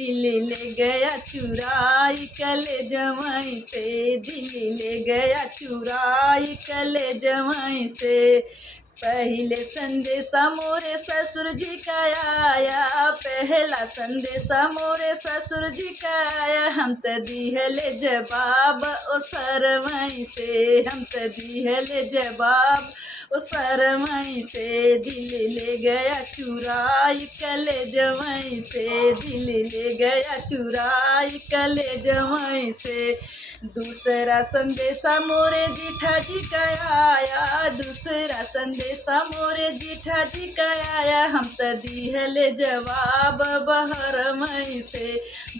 दिल्ली ले गया चुराई कलेजवहीं से, दिल्ली ले गया चुराई कलेजवहीं से। पहले संदेशा मोरे ससुर जी का आया, पहला संदेशा मोरे ससुर जी का आया। हम त दिहले जवाब ओ सरवहीं से, हम त दिहले जवाब ओ सरवहीं से। दिल्ली ले गया चुराई कलेजवहीं से, दिल्ली ले गया चुराई कलेजवहीं से। दूसरा संदेशा मोरे जीठा जी का आया, दूसरा संदेशा मोरे जीठा जी का आया। हम त दिहले जवाब बहरवहीं से,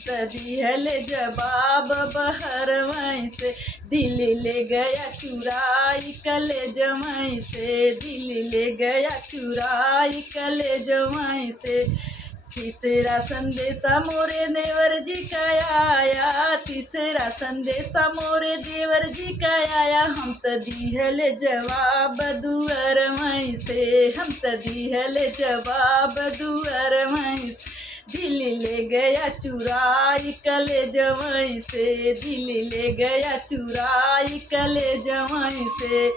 त दिहले जवाब बहरवहीं से। दिल्ली ले गया चुराई कलेजवहीं से, दिल्ली ले गया चुराई कलेजवहीं से। तीसरा संदेशा मोरे देवर जी का आया, तीसरा संदेशा मोरे देवर जी का आया। हम त दिहले जवाब दुअरवहीं से, हम त दिहले जवाब दुअरवहीं से। दिल्ली ले गया चुराई कलेजवहीं से, दिल्ली ले गया चुराई कलेजवहीं से।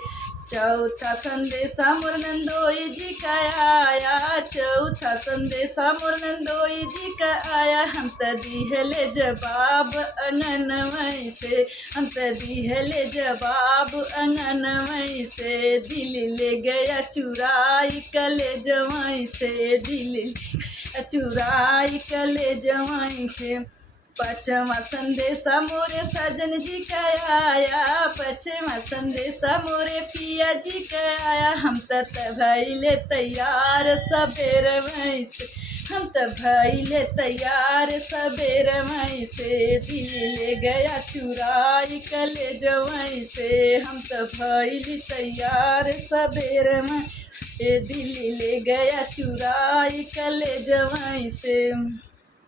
चौथा संदेशा मोर नंदोई जी का आया, चौथा संदेशा मोर नंदोई जी का आया। हम त दिहले जवाब अंगनवहीं से, हम त दिहले जवाब अंगनवहीं से। दिल्ली ले गया चुराई कलेजवहीं से, दिल्ली चुराई कलेजवहीं से। पांचवा संदेशा मोरे सजन जी का आया, पांचवा संदेशा मोरे पिया जी का आया। हम त भइले तैयार सबेरवहीं से, हम त भइले तैयार सबेरवहीं से। दिल्ली ले गया चुराई कलेजवहीं से, हम त भइली तैयार सबेरवहीं से। दिल्ली ले गया चुराई कलेजवहीं से।